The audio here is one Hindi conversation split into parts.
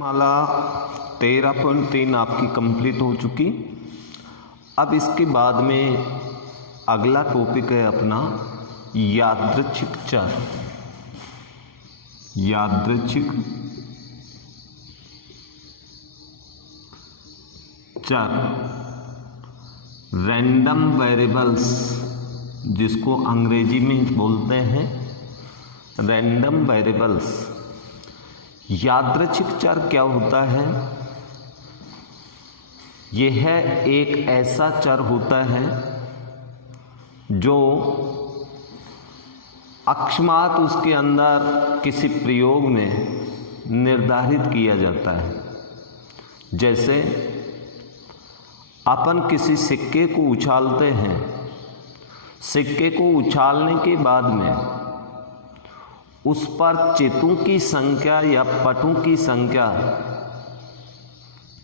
माला 13.3 आपकी कंप्लीट हो चुकी। अब इसके बाद में अगला टॉपिक है अपना यादृच्छिक चर। यादृच्छिक चर, रैंडम वेरिएबल्स, जिसको अंग्रेजी में बोलते हैं रैंडम वेरिएबल्स। यादृच्छिक चर क्या होता है? यह एक ऐसा चर होता है जो अकस्मात उसके अंदर किसी प्रयोग में निर्धारित किया जाता है। जैसे अपन किसी सिक्के को उछालते हैं, सिक्के को उछालने के बाद में उस पर चितों की संख्या या पटों की संख्या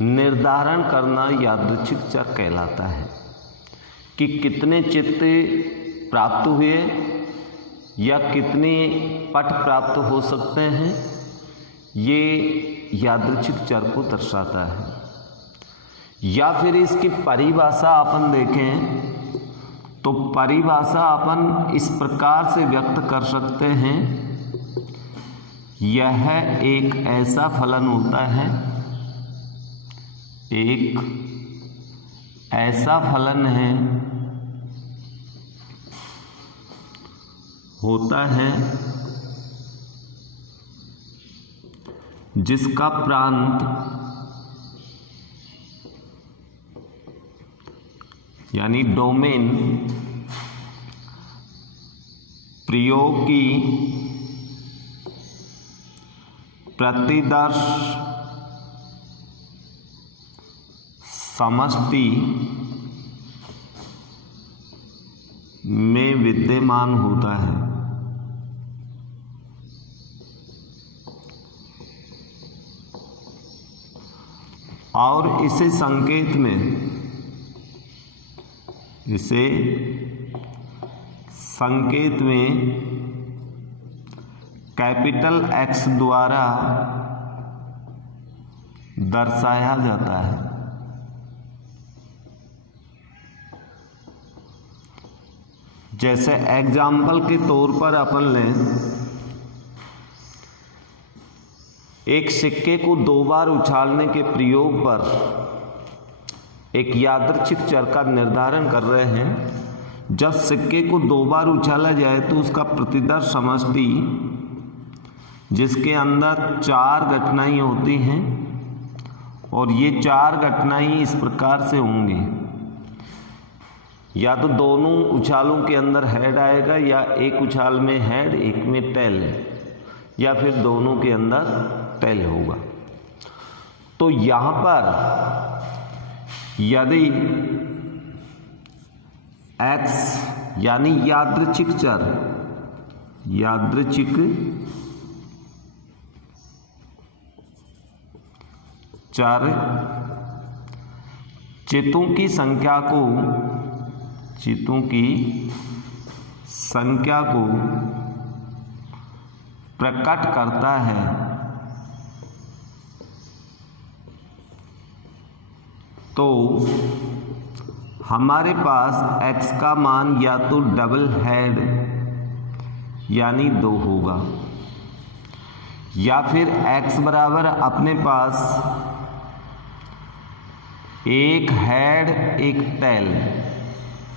निर्धारण करना यादृच्छिक चर कहलाता है कि कितने चित्त प्राप्त हुए या कितने पट प्राप्त हो सकते हैं। ये यादृच्छिक चर को दर्शाता है। या फिर इसकी परिभाषा अपन देखें तो परिभाषा अपन इस प्रकार से व्यक्त कर सकते हैं, यह एक ऐसा फलन होता है, एक ऐसा फलन है होता है जिसका प्रांत यानी डोमेन प्रयोग की प्रतिदर्श समष्टि में विद्यमान होता है। और इसे संकेत में कैपिटल X द्वारा दर्शाया जाता है। जैसे एग्जाम्पल के तौर पर अपन लें, एक सिक्के को 2 बार उछालने के प्रयोग पर एक यादृच्छिक चर का निर्धारण कर रहे हैं। जब सिक्के को 2 बार उछाला जाए तो उसका प्रतिदर्श समष्टि, जिसके अंदर 4 घटनाएं होती हैं, और ये 4 घटनाएं इस प्रकार से होंगी, या तो दोनों उछालों के अंदर हेड आएगा, या एक उछाल में हेड एक में टेल, या फिर दोनों के अंदर टेल होगा। तो यहाँ पर यदि x यानी यादृच्छिक चर चितों की संख्या को प्रकट करता है, तो हमारे पास x का मान या तो डबल हेड यानी 2 होगा, या फिर x बराबर अपने पास एक हेड एक टेल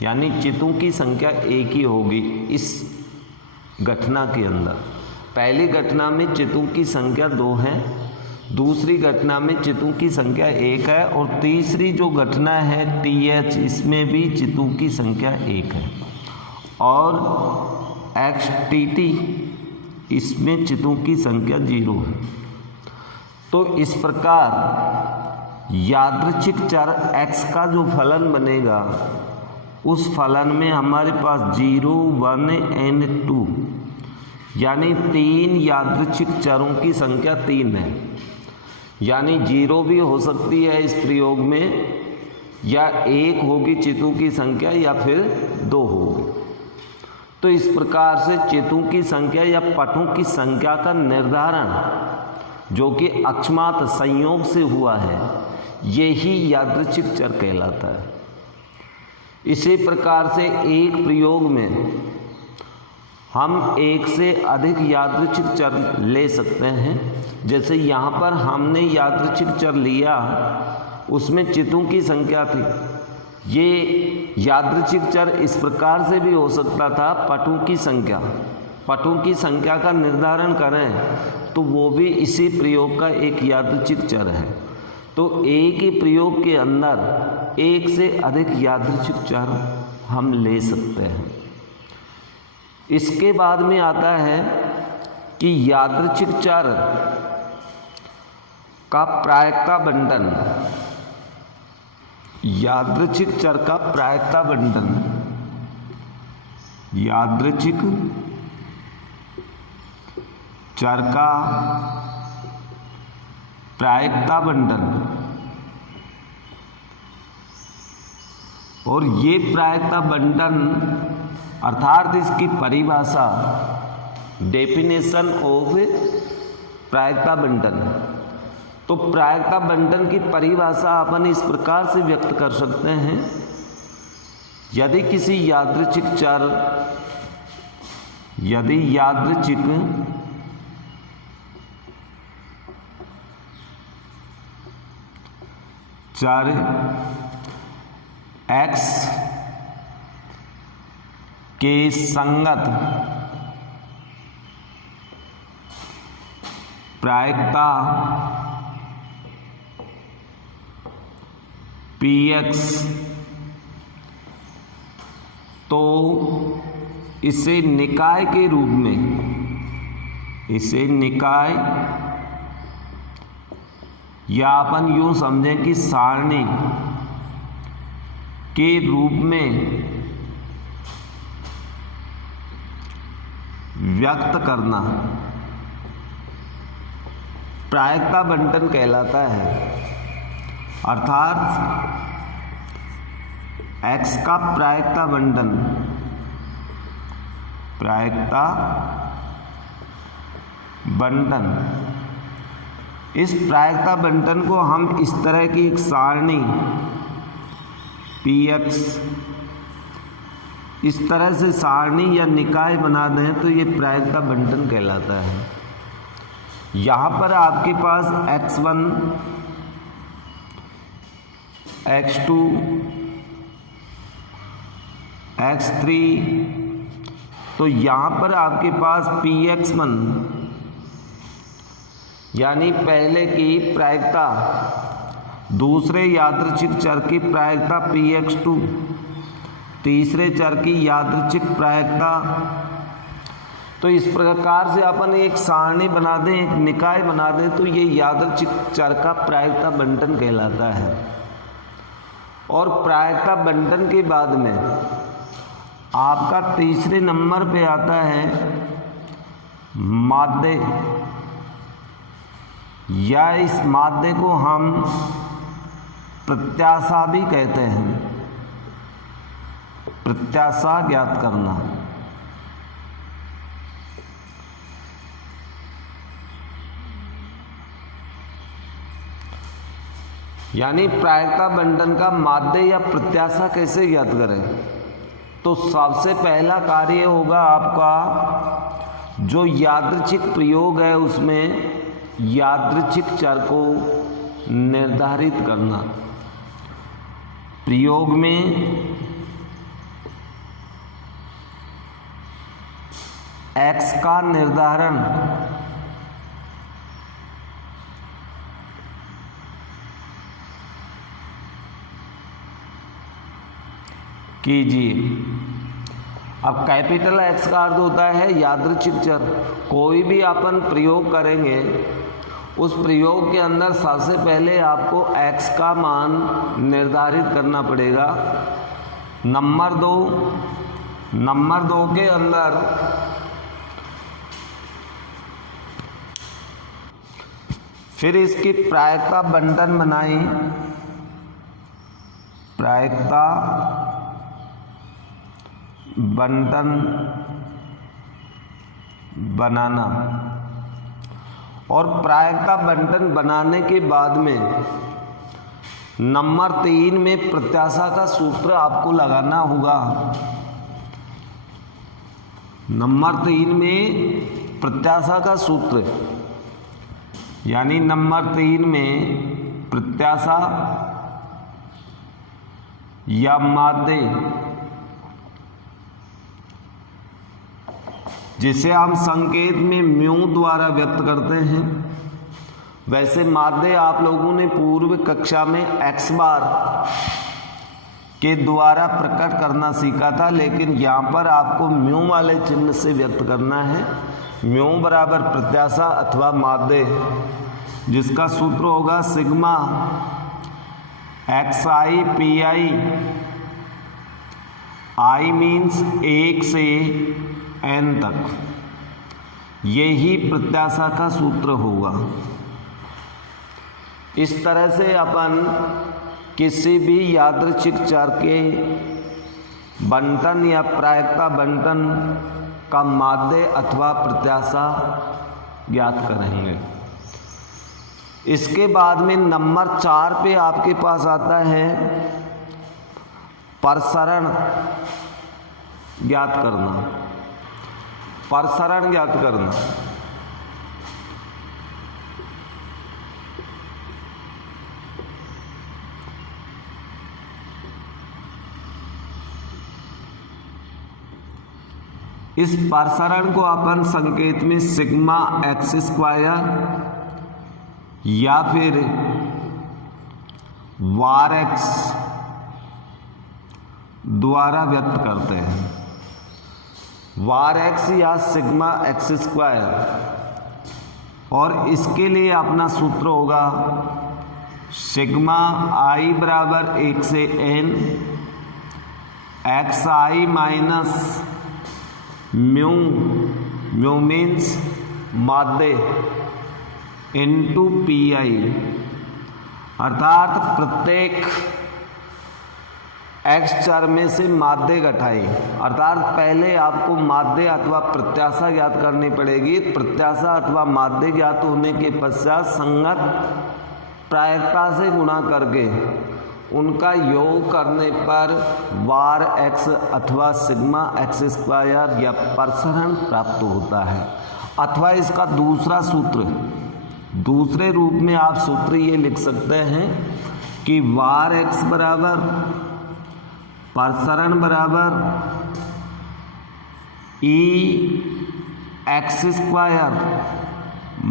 यानी चितों की संख्या एक ही होगी। इस घटना के अंदर पहली घटना में चितों की संख्या 2 है, दूसरी घटना में चितों की संख्या 1 है, और तीसरी जो घटना है TH, इसमें भी चितों की संख्या 1 है, और XTT इसमें चितों की संख्या 0 है। तो इस प्रकार यादृच्छिक चर x का जो फलन बनेगा, उस फलन में हमारे पास 0, 1 एंड 2 यानी 3 यादृच्छिक चरों की संख्या 3 है। यानी 0 भी हो सकती है इस प्रयोग में, या 1 होगी चितों की संख्या, या फिर 2 होगी। तो इस प्रकार से चितों की संख्या या पटों की संख्या का निर्धारण जो कि अकस्मात संयोग से हुआ है, यही यादृच्छिक चर कहलाता है। इसी प्रकार से एक प्रयोग में हम एक से अधिक यादृच्छिक चर ले सकते हैं। जैसे यहाँ पर हमने यादृच्छिक चर लिया, उसमें चितों की संख्या थी। ये यादृच्छिक चर इस प्रकार से भी हो सकता था, पटों की संख्या। पटों की संख्या का निर्धारण करें तो वो भी इसी प्रयोग का एक यादृच्छिक चर है। तो एक ही प्रयोग के अंदर एक से अधिक यादृच्छिक चर हम ले सकते हैं। इसके बाद में आता है कि यादृच्छिक चर का प्रायिकता बंटन। यादृच्छिक चर का प्रायिकता बंटन, यादृच्छिक चर का प्रायिकता बंटन। और ये प्रायिकता बंटन अर्थात इसकी परिभाषा, डेफिनेशन ऑफ प्रायिकता बंटन। तो प्रायिकता बंटन की परिभाषा अपन इस प्रकार से व्यक्त कर सकते हैं, यदि किसी यादृच्छिक चर, यदि यादृच्छिक चर x के संगत प्रायिकता px, तो इसे निकाय के रूप में, इसे निकाय या अपन यूं समझें कि सारणी के रूप में व्यक्त करना प्रायिकता बंटन कहलाता है। अर्थात x का प्रायिकता बंटन, प्रायिकता बंटन, इस प्रायिकता बंटन को हम इस तरह की एक सारणी px, इस तरह से सारणी या निकाय बना दें तो ये प्रायिकता बंटन कहलाता है। यहाँ पर आपके पास x1, x2, x3, तो यहाँ पर आपके पास px1 यानी पहले की प्रायिकता, दूसरे यादृच्छिक चर की प्रायिकता px2, तीसरे चर की यादृच्छिक प्रायिकता। तो इस प्रकार से अपन एक सारणी बना दें, एक निकाय बना दें, तो ये यादृच्छिक चर का प्रायिकता बंटन कहलाता है। और प्रायिकता बंटन के बाद में आपका तीसरे नंबर पे आता है माध्य, या इस माध्य को हम प्रत्याशा भी कहते हैं, प्रत्याशा ज्ञात करना। यानी प्रायिकता बंटन का माध्य या प्रत्याशा कैसे ज्ञात करें, तो सबसे पहला कार्य होगा आपका जो यादृच्छिक प्रयोग है उसमें यादृच्छिक चर को निर्धारित करना। प्रयोग में x का निर्धारण कीजिए। अब कैपिटल X का अर्थ होता है यादृच्छिक चर। कोई भी अपन प्रयोग करेंगे उस प्रयोग के अंदर सबसे पहले आपको x का मान निर्धारित करना पड़ेगा। नंबर दो के अंदर फिर इसकी प्रायिकता बंटन बनाई, प्रायिकता बंटन बनाना। और प्रायिकता बंटन बनाने के बाद में नंबर 3 में प्रत्याशा का सूत्र आपको लगाना होगा। नंबर 3 में प्रत्याशा का सूत्र यानी नंबर 3 में प्रत्याशा या माध्य, जिसे हम संकेत में म्यू द्वारा व्यक्त करते हैं। वैसे माध्य आप लोगों ने पूर्व कक्षा में x बार के द्वारा प्रकट करना सीखा था, लेकिन यहाँ पर आपको म्यू वाले चिन्ह से व्यक्त करना है। म्यू बराबर प्रत्याशा अथवा माध्य, जिसका सूत्र होगा sigma xi pi, i means 1 से n तक, यही प्रत्याशा का सूत्र होगा। इस तरह से अपन किसी भी यादृच्छिक चर के बंटन या प्रायिकता बंटन का माध्य अथवा प्रत्याशा ज्ञात करेंगे। इसके बाद में नंबर 4 पे आपके पास आता है प्रसरण ज्ञात करना। प्रसरण ज्ञात करना इस प्रसरण को अपन संकेत में सिग्मा एक्स स्क्वायर या फिर वार एक्स द्वारा व्यक्त करते हैं। वार एक्स या सिग्मा एक्स स्क्वायर, और इसके लिए अपना सूत्र होगा सिग्मा आई बराबर 1 से n एक्स आई माइनस म्यू, म्यू मीन्स माध्य, इनटू पी आई, अर्थात प्रत्येक एक्स चर में से माध्य घटाई। अर्थात पहले आपको माध्य अथवा प्रत्याशा ज्ञात करनी पड़ेगी। प्रत्याशा अथवा माध्य ज्ञात होने के पश्चात संगत प्रायिकता से गुणा करके उनका योग करने पर वार एक्स अथवा सिग्मा एक्स स्क्वायर या प्रसरण प्राप्त होता है। अथवा इसका दूसरा सूत्र, दूसरे रूप में आप सूत्र ये लिख सकते हैं कि वार एक्स बराबर प्रसरण बराबर ई एक्स स्क्वायर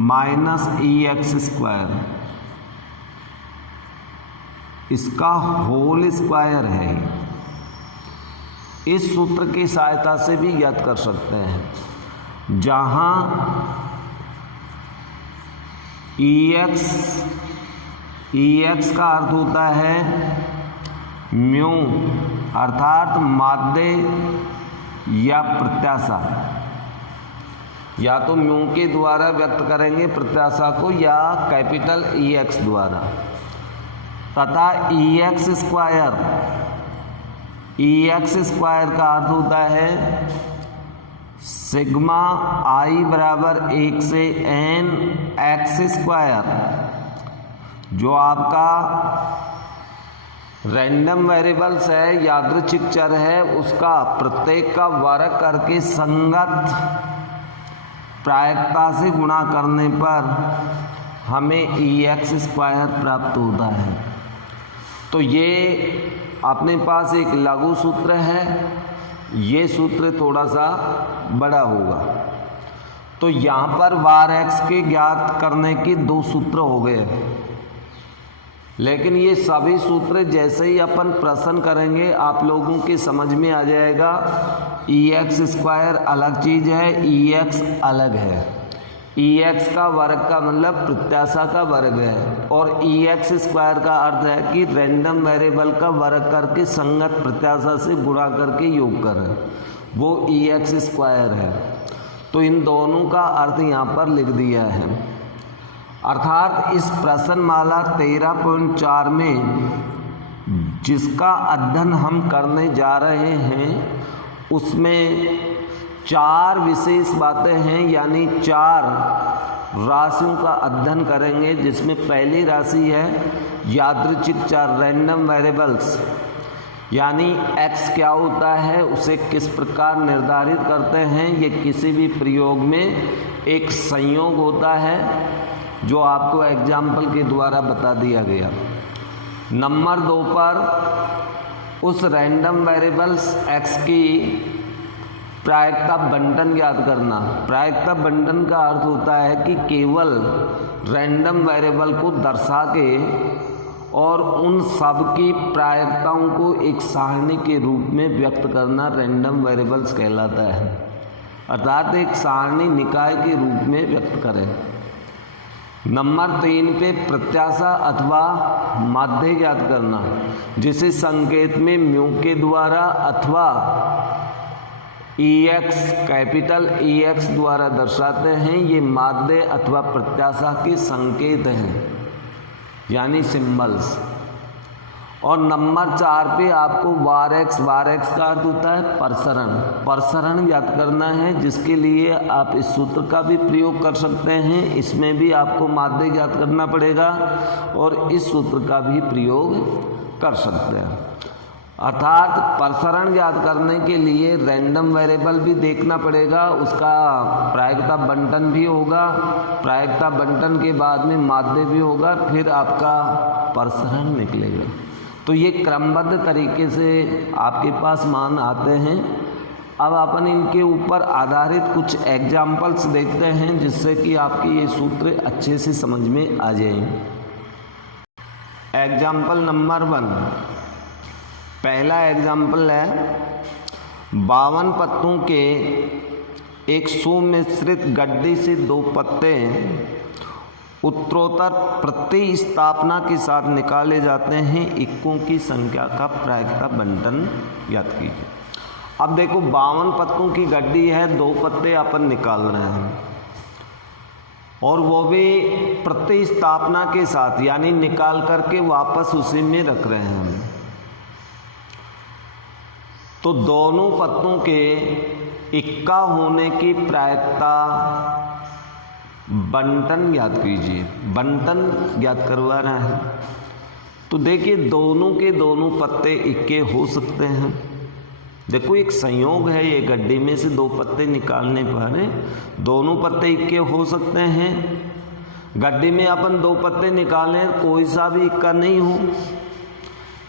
माइनस ई एक्स स्क्वायर, इसका होल स्क्वायर है। इस सूत्र की सहायता से भी ज्ञात कर सकते हैं, जहां EX का अर्थ होता है म्यू, अर्थात माध्य या प्रत्याशा। या तो म्यू के द्वारा व्यक्त करेंगे प्रत्याशा को या कैपिटल EX द्वारा, तथा EX स्क्वायर का अर्थ होता है सिग्मा आई बराबर 1 से n एक्स स्क्वायर, जो आपका रैंडम वेरिएबल्स है, यादृच्छिक चर है, उसका प्रत्येक का वर्ग करके संगत प्रायिकता से गुणा करने पर हमें EX स्क्वायर प्राप्त होता है। तो ये अपने पास एक लघु सूत्र है, ये सूत्र थोड़ा सा बड़ा होगा। तो यहाँ पर वार एक्स के ज्ञात करने के 2 सूत्र हो गए, लेकिन ये सभी सूत्र जैसे ही अपन प्रश्न करेंगे आप लोगों के समझ में आ जाएगा। EX स्क्वायर अलग चीज़ है, EX अलग है। EX का वर्ग का मतलब प्रत्याशा का वर्ग है, और EX स्क्वायर का अर्थ है कि रैंडम वेरिएबल का वर्ग करके संगत प्रत्याशा से गुणा करके योग करें, वो EX स्क्वायर है। तो इन दोनों का अर्थ यहाँ पर लिख दिया है। अर्थात इस प्रश्नमाला 13.4 में जिसका अध्ययन हम करने जा रहे हैं उसमें 4 विशेष बातें हैं, यानी 4 राशियों का अध्ययन करेंगे, जिसमें पहली राशि है यादृच्छिक चर, रैंडम वेरिएबल्स, यानी x क्या होता है, उसे किस प्रकार निर्धारित करते हैं। ये किसी भी प्रयोग में एक संयोग होता है जो आपको एग्जाम्पल के द्वारा बता दिया गया। नंबर 2 पर उस रैंडम वेरिएबल्स x की प्रायिकता बंटन ज्ञात करना। प्रायिकता बंटन का अर्थ होता है कि केवल रैंडम वेरिएबल को दर्शा के और उन सब की प्रायिकताओं को एक सारणी के रूप में व्यक्त करना रैंडम वेरिएबल्स कहलाता है, अर्थात एक सारणी निकाय के रूप में व्यक्त करें। नंबर 3 पे प्रत्याशा अथवा माध्य ज्ञात करना, जिसे संकेत में म्यू के द्वारा अथवा EX, कैपिटल EX द्वारा दर्शाते हैं। ये माध्य अथवा प्रत्याशा के संकेत हैं, यानी सिंबल्स। और नंबर 4 पे आपको वार एक्स का अर्थ होता है प्रसरण ज्ञात करना है, जिसके लिए आप इस सूत्र का भी प्रयोग कर सकते हैं। इसमें भी आपको माध्य ज्ञात करना पड़ेगा और इस सूत्र का भी प्रयोग कर सकते हैं। अर्थात प्रसरण ज्ञात करने के लिए रैंडम वेरिएबल भी देखना पड़ेगा, उसका प्रायिकता बंटन भी होगा, प्रायिकता बंटन के बाद में माध्य भी होगा, फिर आपका प्रसरण निकलेगा। तो ये क्रमबद्ध तरीके से आपके पास मान आते हैं। अब अपन इनके ऊपर आधारित कुछ एग्जाम्पल्स देखते हैं, जिससे कि आपकी ये सूत्र अच्छे से समझ में आ जाए। एग्जाम्पल नंबर 1, पहला एग्जाम्पल है 52 पत्तों के एक सुमिश्रित गड्ढे से 2 पत्ते उत्तरोत्तर प्रतिस्थापना के साथ निकाले जाते हैं। इक्कों की संख्या का प्रायिकता बंटन ज्ञात कीजिए। अब देखो 52 पत्तों की गड्ढी है, 2 पत्ते अपन निकाल रहे हैं और वो भी प्रतिस्थापना के साथ, यानी निकाल करके वापस उसी में रख रहे हैं। तो दोनों पत्तों के इक्का होने की प्रायिकता बंटन ज्ञात कीजिए। बंटन ज्ञात करवा रहा है। तो देखिए दोनों के दोनों पत्ते इक्के हो सकते हैं। देखो एक संयोग है, ये गड्ढे में से 2 पत्ते निकालने पर दोनों पत्ते इक्के हो सकते हैं। गड्ढे में अपन 2 पत्ते निकालें, कोई सा भी इक्का नहीं हो,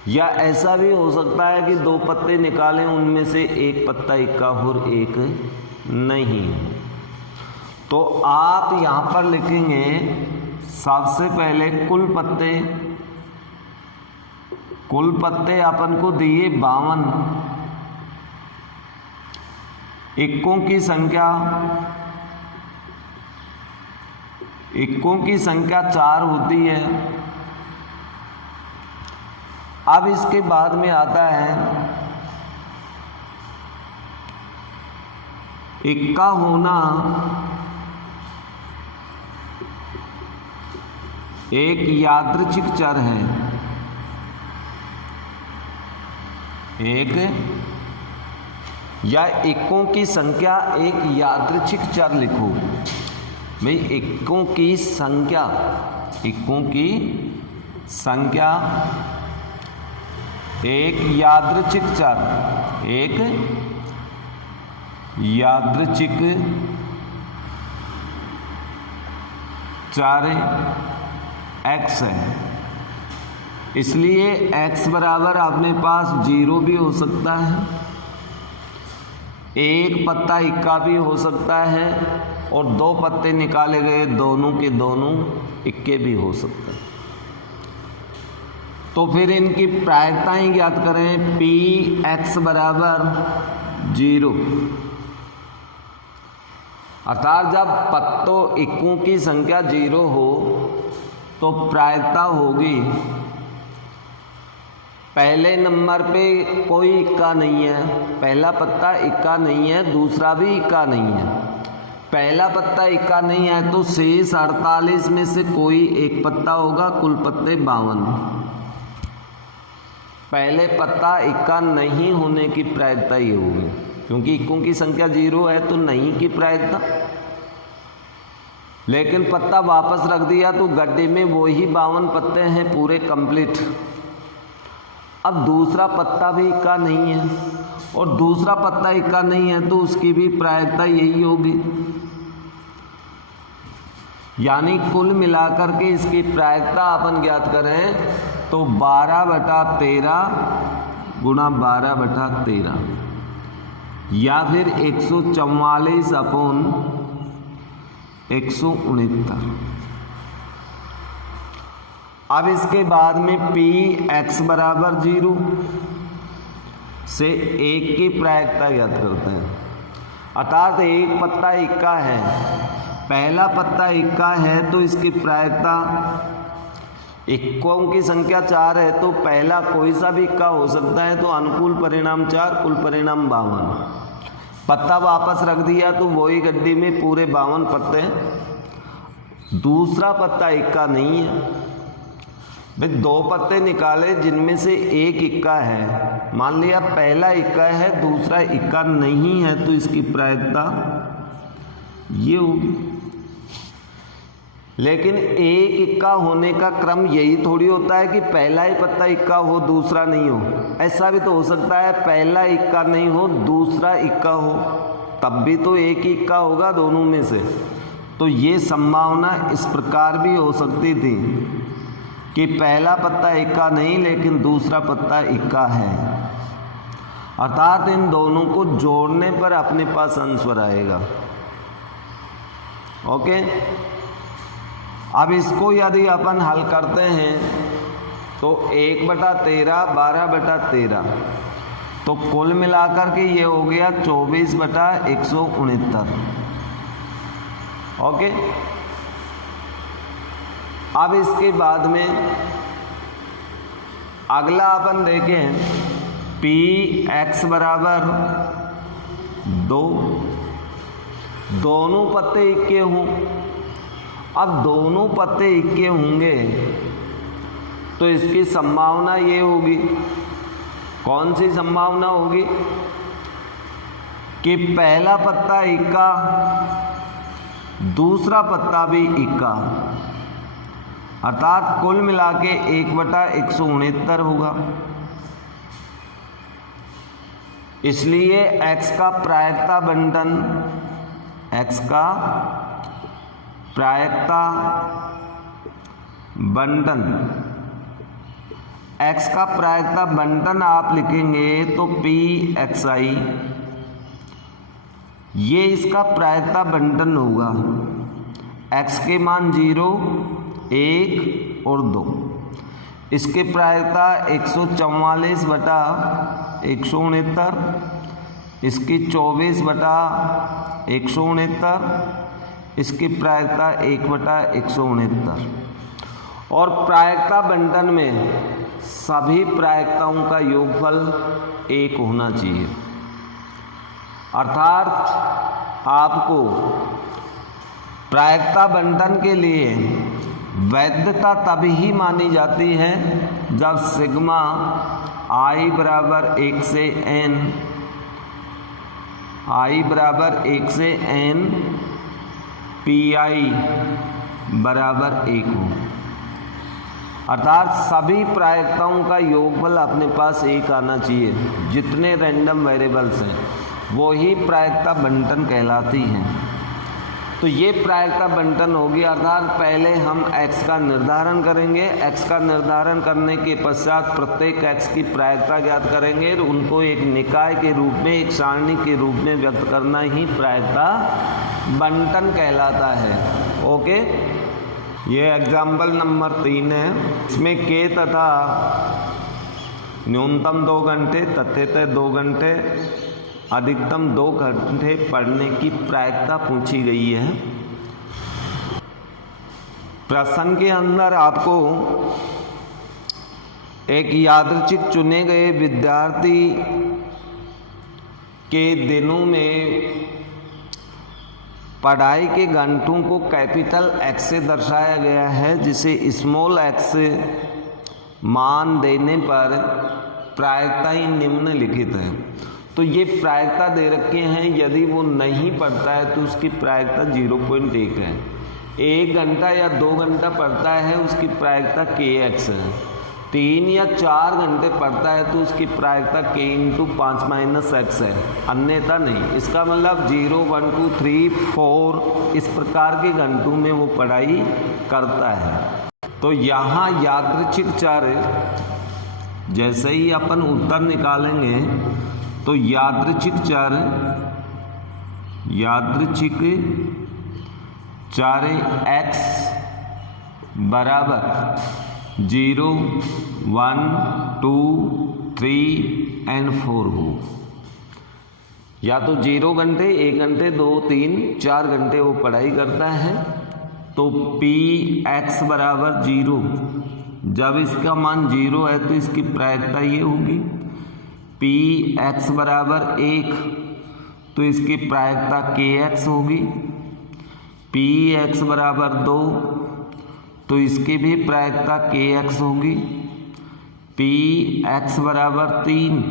या ऐसा भी हो सकता है कि 2 पत्ते निकालें, उनमें से एक पत्ता इक्का हो और एक नहीं। तो आप यहाँ पर लिखेंगे सबसे पहले कुल पत्ते अपन को दिए 52, इक्कों की संख्या 4 होती है। अब इसके बाद में आता है इक्का होना एक यादृच्छिक चर है। एक या इक्कों की संख्या एक यादृच्छिक चर लिखो भाई। इक्कों की संख्या एक यादृच्छिक चर x है। इसलिए x बराबर अपने पास 0 भी हो सकता है, एक पत्ता इक्का भी हो सकता है, और 2 पत्ते निकाले गए दोनों के दोनों इक्के भी हो सकते हैं। तो फिर इनकी प्रायिकताएं ज्ञात करें। पी x बराबर 0, अर्थात जब पत्तों इक्कों की संख्या 0 हो तो प्रायिकता होगी पहले नंबर पे कोई इक्का नहीं है, पहला पत्ता इक्का नहीं है, दूसरा भी इक्का नहीं है। पहला पत्ता इक्का नहीं है तो शेष 48 में से कोई एक पत्ता होगा, कुल पत्ते 52। पहले पत्ता इक्का नहीं होने की प्रायिकता ये होगी, क्योंकि इक्कों की संख्या 0 है तो नहीं की प्रायिकता लेकिन पत्ता वापस रख दिया तो गड्ढे में वही 52 पत्ते हैं पूरे कंप्लीट। अब दूसरा पत्ता भी इक्का नहीं है और दूसरा पत्ता इक्का नहीं है तो उसकी भी प्रायिकता यही होगी। यानी कुल मिलाकर के इसकी प्रायिकता अपन ज्ञात करें तो 12/13 गुणा 12/13 या फिर 144/169। अब इसके बाद में Px बराबर 0 से 1 की प्रायिकता ज्ञात करते हैं। अर्थात एक पत्ता इक्का है, पहला पत्ता इक्का है तो इसकी प्रायिकता, इक्कों की संख्या 4 है तो पहला कोई सा भी इक्का हो सकता है, तो अनुकूल परिणाम 4, कुल परिणाम 52। पत्ता वापस रख दिया तो वही गड्डी में पूरे 52 पत्ते। दूसरा पत्ता इक्का नहीं है भाई, 2 पत्ते निकाले जिनमें से एक इक्का है। मान लिया पहला इक्का है दूसरा इक्का नहीं है तो इसकी प्रायिकता ये होगी। लेकिन एक इक्का होने का क्रम यही थोड़ी होता है कि पहला ही पत्ता इक्का हो दूसरा नहीं हो। ऐसा भी तो हो सकता है पहला इक्का नहीं हो दूसरा इक्का हो, तब भी तो एक ही इक्का होगा दोनों में से। तो ये संभावना इस प्रकार भी हो सकती थी कि पहला पत्ता इक्का नहीं लेकिन दूसरा पत्ता इक्का है। अर्थात इन दोनों को जोड़ने पर अपने पास आंसर आएगा। ओके, अब इसको यदि अपन हल करते हैं तो 1/13 12/13 तो कुल मिलाकर के ये हो गया 24/169। ओके, अब इसके बाद में अगला अपन देखें Px बराबर 2, दोनों पत्ते इक्के हों। अब दोनों पत्ते इक्के होंगे तो इसकी संभावना ये होगी, कौन सी संभावना होगी कि पहला पत्ता इक्का दूसरा पत्ता भी इक्का, अर्थात कुल मिला के 1/169 होगा। इसलिए x का प्रायिकता बंटन, x का प्रायिकता बंटन, x का प्रायिकता बंटन आप लिखेंगे तो Pxi, ये इसका प्रायिकता बंटन होगा। x के मान 0, 1 और 2, इसके प्रायिकता 144/169, इसकी 24/169, इसकी प्रायिकता 1/169। और प्रायिकता बंटन में सभी प्रायिकताओं का योगफल 1 होना चाहिए। अर्थात आपको प्रायिकता बंटन के लिए वैधता तभी ही मानी जाती है जब सिग्मा i बराबर 1 से n, i बराबर 1 से n, Pi बराबर 1 हो। अर्थात सभी प्रायिकताओं का योगफल अपने पास 1 आना चाहिए। जितने रैंडम वेरिएबल्स हैं वो ही प्रायिकता बंटन कहलाती हैं। तो ये प्रायिकता बंटन होगी। अर्थात पहले हम x का निर्धारण करेंगे, x का निर्धारण करने के पश्चात प्रत्येक x की प्रायिकता ज्ञात करेंगे। तो उनको एक निकाय के रूप में, एक सारणी के रूप में व्यक्त करना ही प्रायिकता बंटन कहलाता है। ओके, ये एग्जाम्पल नंबर 3 है। इसमें k तथा न्यूनतम 2 घंटे, तथ्यतः 2 घंटे, अधिकतम 2 घंटे पढ़ने की प्रायिकता पूछी गई है। प्रश्न के अंदर आपको एक यादृच्छिक चुने गए विद्यार्थी के दिनों में पढ़ाई के घंटों को कैपिटल X से दर्शाया गया है, जिसे स्मॉल x मान देने पर प्रायिकता ही निम्नलिखित है। तो ये प्रायिकता दे रखे हैं, यदि वो नहीं पढ़ता है तो उसकी प्रायिकता 0.1 है। 1 घंटा या 2 घंटा पढ़ता है उसकी प्रायिकता kx है। 3 या 4 घंटे पढ़ता है तो उसकी प्रायिकता k इंटू 5 - x है, अन्यथा नहीं। इसका मतलब 0, 1, 2, 3, 4 इस प्रकार के घंटों में वो पढ़ाई करता है। तो यहाँ यादृच्छिक चर, जैसे ही अपन उत्तर निकालेंगे तो यादृच्छिक चर x बराबर 0, 1, 2, 3 एंड 4 हो। या तो 0 घंटे, 1 घंटे, 2, 3, 4 घंटे वो पढ़ाई करता है। तो px बराबर 0, जब इसका मान 0 है तो इसकी प्रायिकता ये होगी। px बराबर 1 तो इसकी प्रायिकता kx होगी। px बराबर 2 तो इसकी भी प्रायिकता kx होगी। px बराबर 3,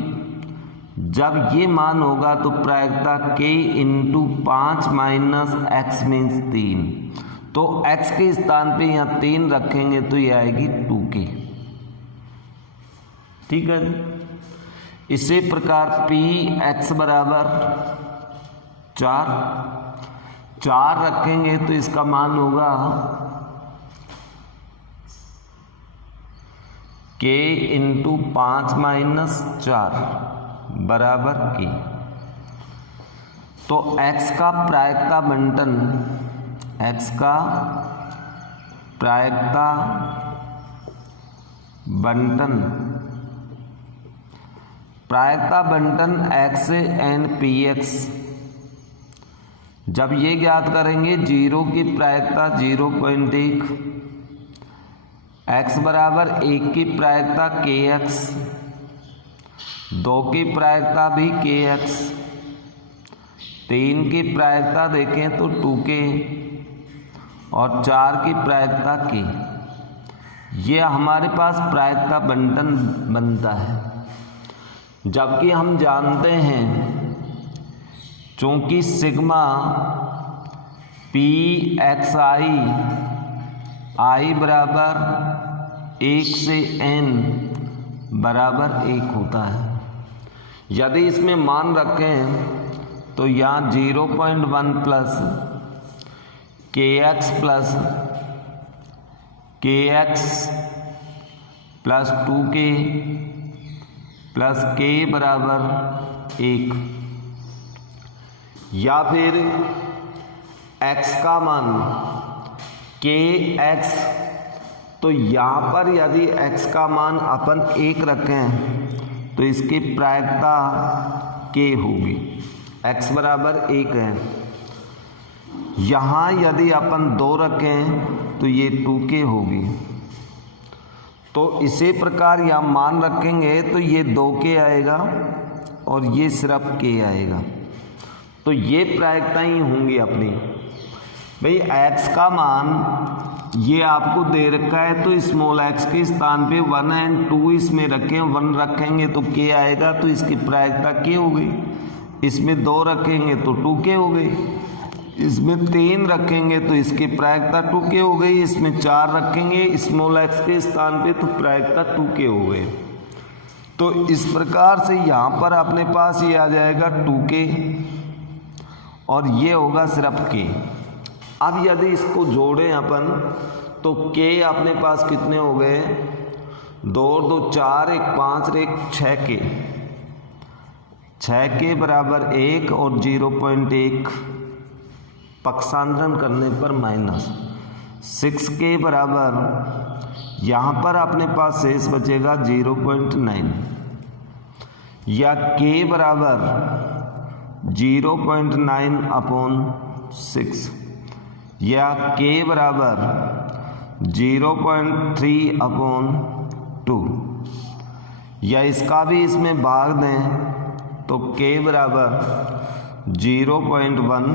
जब ये मान होगा तो प्रायिकता k इंटू 5 - x मीन्स 3। तो x के स्थान पे यहाँ 3 रखेंगे तो ये आएगी 2k। ठीक है। इसी प्रकार px बराबर 4 रखेंगे तो इसका मान होगा k इंटू 5 - 4 बराबर k। तो x का प्रायिकता बंटन, प्रायिकता बंटन x एंड px, जब ये ज्ञात करेंगे 0 की प्रायिकता 0.1, x बराबर 1 की प्रायिकता kx, 2 की प्रायिकता भी kx, 3 की प्रायिकता देखें तो 2k और 4 की प्रायिकता k। ये हमारे पास प्रायिकता बंटन बनता है। जबकि हम जानते हैं चूंकि सिग्मा pxi i बराबर 1 से n बराबर 1 होता है। यदि इसमें मान रखें तो यहाँ 0.1 plus kx plus 2k plus k बराबर 1, या फिर x का मान kx, तो यहाँ पर यदि x का मान अपन 1 रखें तो इसकी प्रायिकता k होगी। x बराबर 1 है। यहाँ यदि अपन 2 रखें तो ये 2k होगी। तो इसी प्रकार यहाँ मान रखेंगे तो ये 2k आएगा और ये सिर्फ k आएगा। तो ये प्रायिकताएं होंगी अपनी। भाई x का मान ये आपको दे रखा है तो स्मॉल x के स्थान पे 1 एंड 2 इसमें रखें, 1 रखेंगे तो k आएगा तो इसकी प्रायिकता k हो गई। इसमें 2 रखेंगे तो 2k हो गई। इसमें 3 रखेंगे तो इसकी प्रायिकता 2k हो गई। इसमें 4 रखेंगे स्मॉल x के स्थान पे तो प्रायिकता 2k हो गई। तो इस प्रकार से यहाँ पर अपने पास ये आ जाएगा 2k और ये होगा सिर्फ k। अब यदि इसको जोड़ें अपन तो k अपने पास कितने हो गए, 2 और 2 4, 1 5 और 1 6k, 6k बराबर 1 और 0.1 पक्षांतरण करने पर माइनस 6k बराबर यहाँ पर अपने पास शेष बचेगा 0.9, या k बराबर 0.9/6, या k बराबर 0.3/2, या इसका भी इसमें भाग दें तो k बराबर 0.1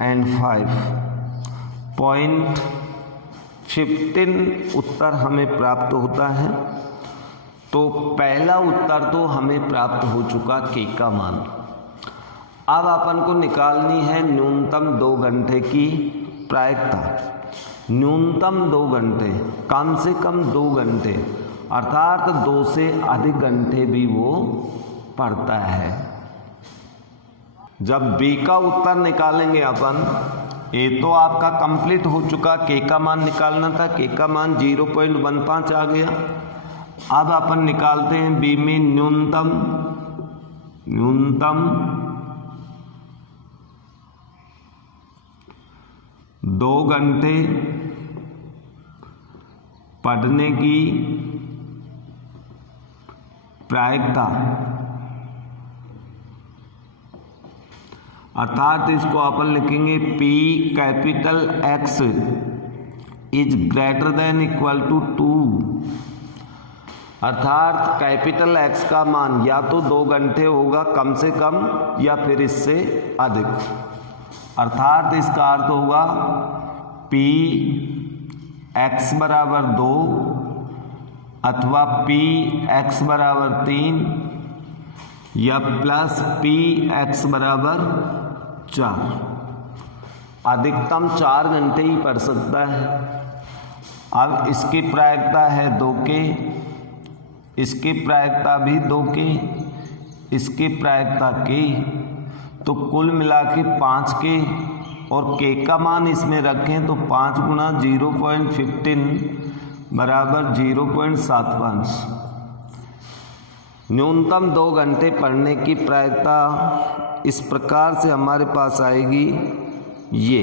एंड 5.15 उत्तर हमें प्राप्त होता है। तो पहला उत्तर तो हमें प्राप्त हो चुका k का मान। अब अपन को निकालनी है न्यूनतम 2 घंटे की प्रायिकता न्यूनतम 2 घंटे, कम से कम 2 घंटे, अर्थात 2 से अधिक घंटे भी वो पढ़ता है। जब बी का उत्तर निकालेंगे अपन, ए तो आपका कंप्लीट हो चुका, के का मान निकालना था, के का मान 0.15 आ गया। अब अपन निकालते हैं बी में न्यूनतम 2 घंटे पढ़ने की प्रायिकता, अर्थात इसको अपन लिखेंगे P capital X is greater than equal to 2, अर्थात कैपिटल X का मान या तो 2 घंटे होगा कम से कम या फिर इससे अधिक, अर्थात इसका अर्थ होगा P X बराबर 2 अथवा P X बराबर 3 या प्लस P X बराबर 4, अधिकतम 4 घंटे ही पढ़ सकता है। अब इसकी प्रायिकता है 2 के, इसकी प्रायिकता भी 2 के, इसकी प्रायिकता के, तो कुल मिला के 5 के, और के का मान इसमें रखें तो 5 गुणा 0.15 बराबर 0.75। न्यूनतम 2 घंटे पढ़ने की प्रायिकता इस प्रकार से हमारे पास आएगी ये।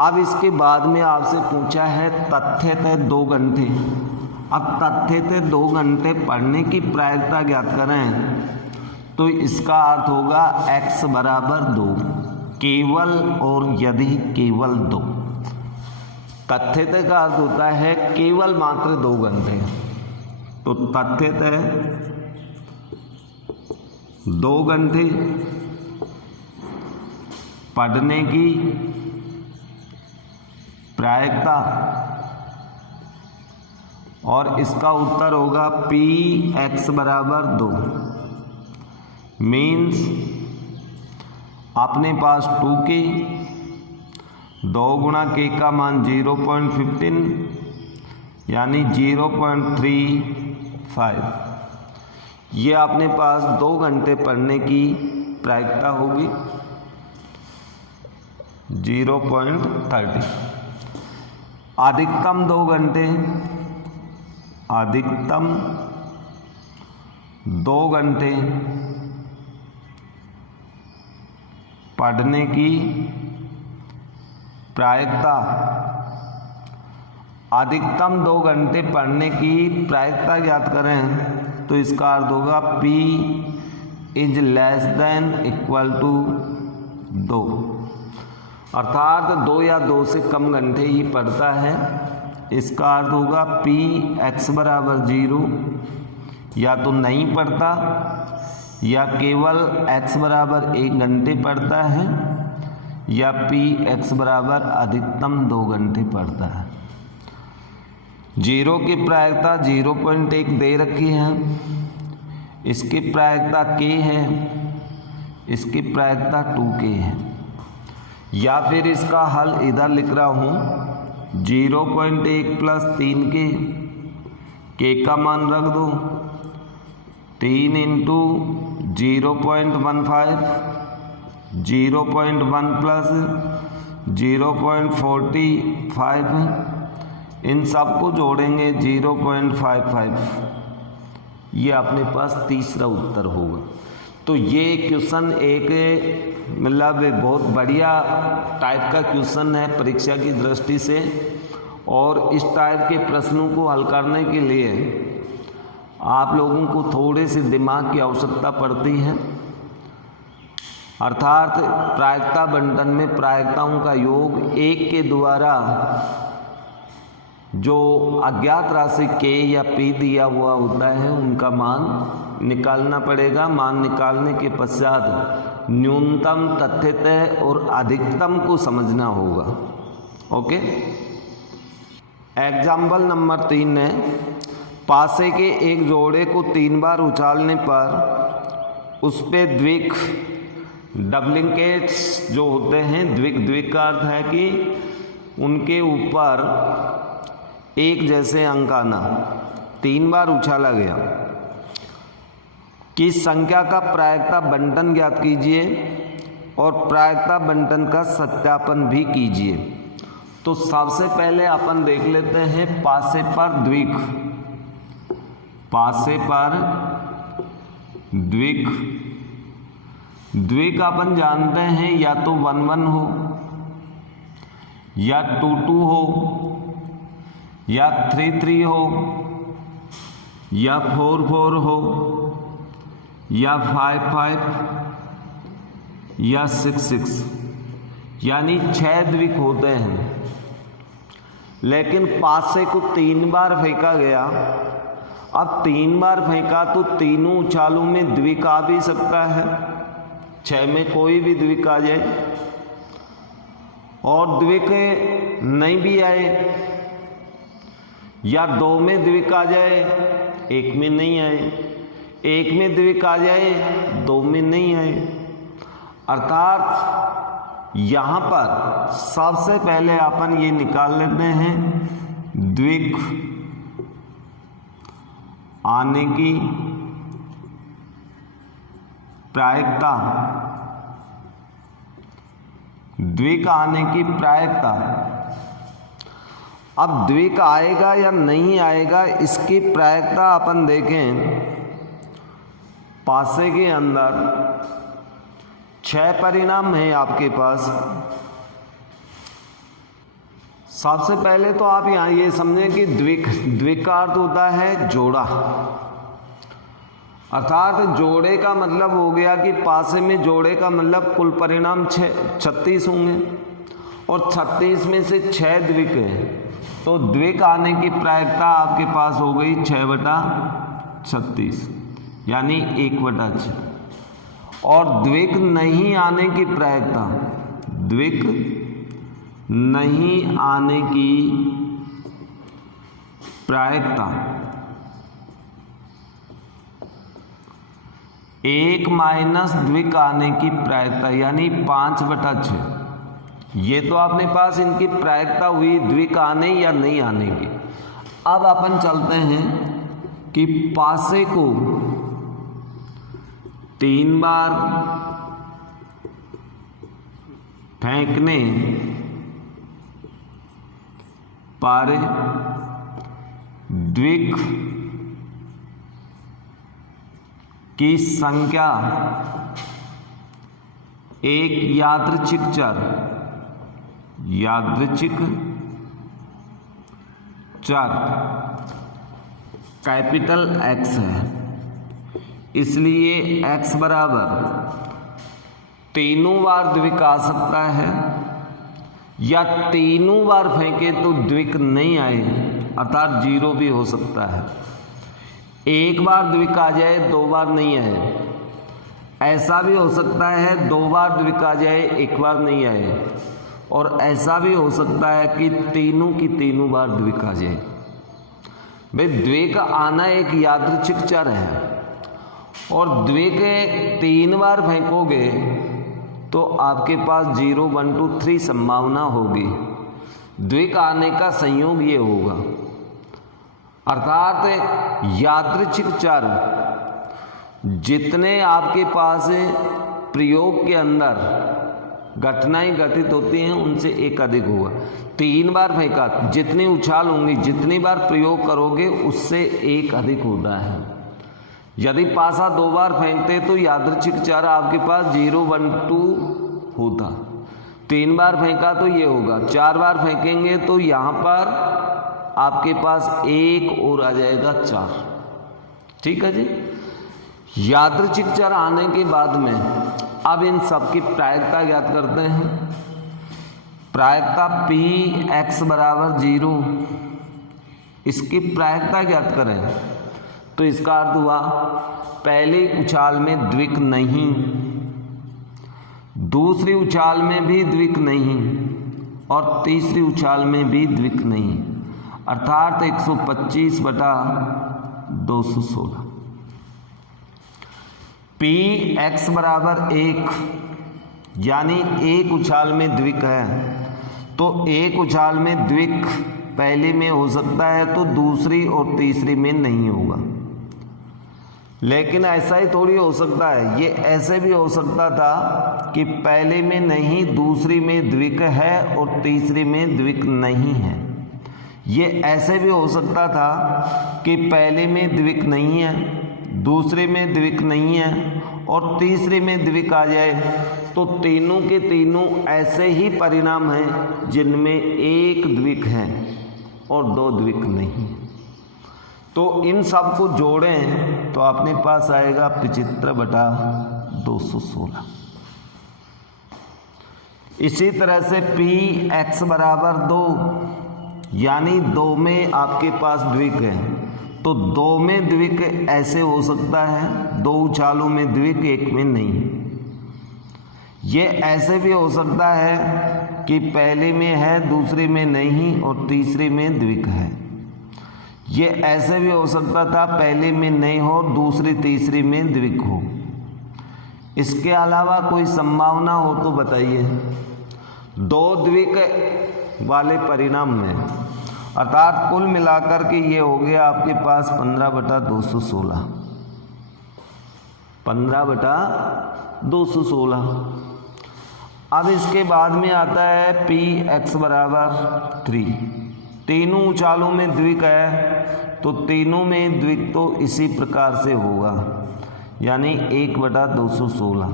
अब इसके बाद में आपसे पूछा है तथ्यतः 2 घंटे। अब तथ्यतः 2 घंटे पढ़ने की प्रायिकता ज्ञात करें तो इसका अर्थ होगा x बराबर 2, केवल और यदि केवल 2। तथ्यतः का अर्थ होता है केवल मात्र 2 घंटे, तो तथ्यतः 2 घंटे पढ़ने की प्रायिकता, और इसका उत्तर होगा P X बराबर 2, मीन्स अपने पास 2 के, 2 गुणा के का मान 0.15 यानी 0.35, ये अपने पास 2 घंटे पढ़ने की प्रायिकता होगी 0.30। अधिकतम 2 घंटे, अधिकतम 2 घंटे पढ़ने की प्रायिकता, अधिकतम 2 घंटे पढ़ने की प्रायिकता ज्ञात करें तो इसका अर्थ होगा P is less than equal to 2, अर्थात 2 या 2 से कम घंटे ही पढ़ता है। इसका अर्थ होगा P X बराबर 0, या तो नहीं पढ़ता या केवल X बराबर 1 घंटे पढ़ता है, या P X बराबर अधिकतम 2 घंटे पढ़ता है। 0 की प्रायिकता 0.1 दे रखी है, इसकी प्रायिकता k है, इसकी प्रायिकता 2k है, या फिर इसका हल इधर लिख रहा हूँ 0.1 प्लस 3k, k का मान रख दो 3 इंटू 0.15, 0.1 प्लस 0.45, इन सब को जोड़ेंगे 0.55, ये अपने पास तीसरा उत्तर होगा। तो ये क्वेश्चन एक मतलब बहुत बढ़िया टाइप का क्वेश्चन है परीक्षा की दृष्टि से, और इस टाइप के प्रश्नों को हल करने के लिए आप लोगों को थोड़े से दिमाग की आवश्यकता पड़ती है, अर्थात प्रायिकता बंटन में प्रायिकताओं का योग 1 के द्वारा जो अज्ञात राशि k या p दिया हुआ होता है उनका मान निकालना पड़ेगा। मान निकालने के पश्चात न्यूनतम, तथ्यतः और अधिकतम को समझना होगा। ओके, एग्जाम्पल नंबर 3 है, पासे के एक जोड़े को 3 बार उछालने पर उस पे द्विक डबलिंकेट्स जो होते हैं द्विक का अर्थ है कि उनके ऊपर एक जैसे अंक आना, 3 बार उछाला गया। कि संख्या का प्रायिकता बंटन ज्ञात कीजिए और प्रायिकता बंटन का सत्यापन भी कीजिए। तो सबसे पहले अपन देख लेते हैं पासे पर द्विक। पासे पर द्विक, द्विक अपन जानते हैं या तो 1 1 हो या 2 2 हो या 3 3 हो या 4 4 हो या 5 5 या 6 6, यानी 6 द्विक होते हैं। लेकिन पासे को 3 बार फेंका गया। अब 3 बार फेंका तो तीनों उछालों में द्विक आ भी सकता है, 6 में कोई भी द्विक आ जाए, और द्विक नहीं भी आए, या 2 में द्विक आ जाए, 1 में नहीं आए, 1 में द्विक आ जाए, 2 में नहीं आए। अर्थात यहां पर सबसे पहले अपन ये निकाल लेते हैं द्विक आने की प्रायिकता। द्विक आने की प्रायिकता। अब द्विक आएगा या नहीं आएगा इसकी प्रायिकता अपन देखें। पासे के अंदर 6 परिणाम हैं आपके पास। सबसे पहले तो आप यहाँ ये समझें कि द्विक का अर्थ होता है जोड़ा। अर्थात जोड़े का मतलब हो गया कि पासे में जोड़े का मतलब कुल परिणाम 36 होंगे और 36 में से 6 द्विक हैं। तो द्विक आने की प्रायिकता आपके पास हो गई 6/36 यानी 1/6। और द्विक नहीं आने की प्रायिकता, द्विक नहीं आने की प्रायिकता 1 माइनस द्विक आने की प्रायिकता यानी 5/6। ये तो अपने पास इनकी प्रायिकता हुई द्विक आने या नहीं आने की। अब अपन चलते हैं कि पासे को 3 बार फेंकने पर द्विक की संख्या एक यादृच्छिक चर कैपिटल X है, इसलिए X बराबर तीनों बार द्विक आ सकता है या तीनों बार फेंके तो द्विक नहीं आए अर्थात 0 भी हो सकता है। 1 बार द्विक आ जाए 2 बार नहीं आए, ऐसा भी हो सकता है 2 बार द्विक आ जाए 1 बार नहीं आए, और ऐसा भी हो सकता है कि तीनों की तीनों बार द्विक आ जाए। भाई द्विक आना एक यादृच्छिक चर है और द्विक 3 बार फेंकोगे तो आपके पास 0 1 2 3 संभावना होगी। द्विक आने का संयोग ये होगा। अर्थात यादृच्छिक चर जितने आपके पास प्रयोग के अंदर घटनाएं घटित होती हैं उनसे एक अधिक होगा। 3 बार फेंका, जितनी उछाल होंगी, जितनी बार प्रयोग करोगे उससे एक अधिक होता है। यदि पासा 2 बार फेंकते तो यादृच्छिक चर आपके पास 0 1 2 होता। 3 बार फेंका तो ये होगा, 4 बार फेंकेंगे तो यहाँ पर आपके पास 1 और आ जाएगा 4। ठीक है जी। यादृच्छिक चर आने के बाद में अब इन सब की प्रायिकता ज्ञात करते हैं। प्रायिकता Px बराबर 0, इसकी प्रायिकता ज्ञात करें तो इसका अर्थ हुआ पहली उछाल में द्विक नहीं, दूसरी उछाल में भी द्विक नहीं और तीसरी उछाल में भी द्विक नहीं, अर्थात 125/216। Px बराबर 1 यानी एक उछाल में द्विक है, तो एक उछाल में द्विक पहले में हो सकता है तो दूसरी और तीसरी में नहीं होगा। लेकिन ऐसा ही थोड़ी हो सकता है, ये ऐसे भी हो सकता था कि पहले में नहीं दूसरी में द्विक है और तीसरी में द्विक नहीं है। ये ऐसे भी हो सकता था कि पहले में द्विक नहीं है, दूसरे में द्विक नहीं है और तीसरे में द्विक आ जाए, तो तीनों के तीनों ऐसे ही परिणाम हैं जिनमें एक द्विक है और दो द्विक नहीं। तो इन सब को जोड़ें तो अपने पास आएगा 75/216। इसी तरह से px बराबर 2, यानी 2 में आपके पास द्विक है, तो 2 में द्विक ऐसे हो सकता है, 2 उछालों में द्विक, एक में नहीं। ये ऐसे भी हो सकता है कि पहले में है दूसरे में नहीं और तीसरे में द्विक है। ये ऐसे भी हो सकता था पहले में नहीं हो दूसरी तीसरी में द्विक हो। इसके अलावा कोई संभावना हो तो बताइए। 2 द्विक वाले परिणाम में, अर्थात कुल मिलाकर के ये हो गया आपके पास 15/216, 15/216। अब इसके बाद में आता है px बराबर 3। तीनों उछालों में द्विक है, तो तीनों में द्विक तो इसी प्रकार से होगा, यानी 1/216।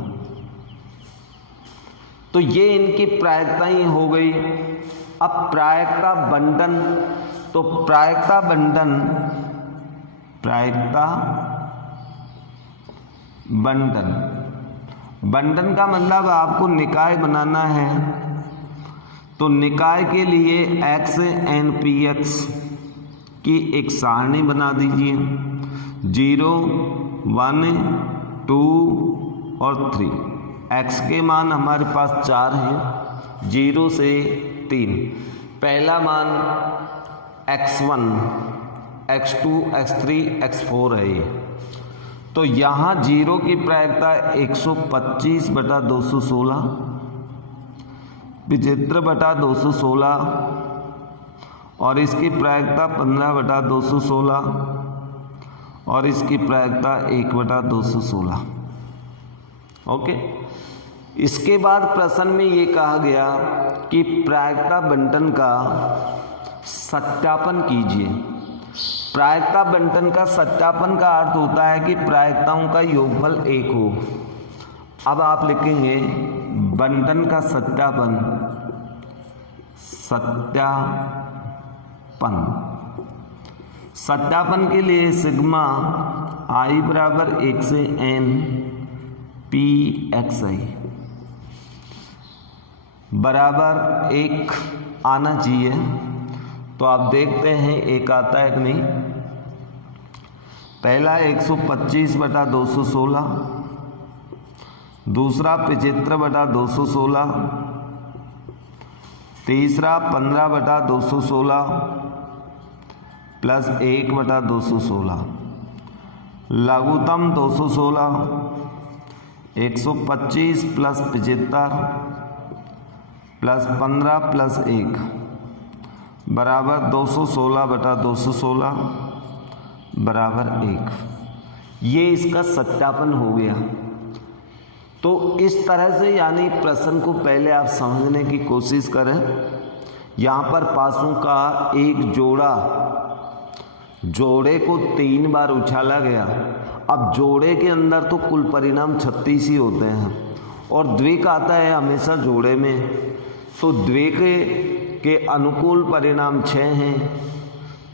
तो ये इनकी प्रायिकता ही हो गई। अब प्रायिकता बंटन, तो प्रायिकता बंटन का मतलब आपको निकाय बनाना है, तो निकाय के लिए x n px की एक सारणी बना दीजिए, 0, 1, 2 और 3। x के मान हमारे पास 4 हैं, 0 से 3। पहला मान x1, x2, x3, x4 है ये। तो यहाँ 0 की प्रायिकता 125/216, 75/216 और इसकी प्रायिकता 15/216 और इसकी प्रायिकता 1/216। ओके। इसके बाद प्रश्न में ये कहा गया कि प्रायिकता बंटन का सत्यापन कीजिए। प्रायिकता बंटन का सत्यापन का अर्थ होता है कि प्रायिकताओं का योगफल 1 हो। अब आप लिखेंगे बंटन का सत्यापन, सत्यापन के लिए सिग्मा i बराबर 1 से n pxi बराबर 1 आना चाहिए। तो आप देखते हैं 1 आता है कि नहीं। पहला 125/216, दूसरा 75/216, तीसरा 15/216 प्लस 1/216, लघुत्तम 216, 125 प्लस 75 प्लस 15 प्लस 1 बराबर 216/216 बराबर 1। ये इसका सत्यापन हो गया। तो इस तरह से यानी प्रश्न को पहले आप समझने की कोशिश करें। यहाँ पर पासों का एक जोड़े को 3 बार उछाला गया। अब जोड़े के अंदर तो कुल परिणाम 36 ही होते हैं और द्विक आता है हमेशा जोड़े में, तो द्विक के अनुकूल परिणाम 6 हैं।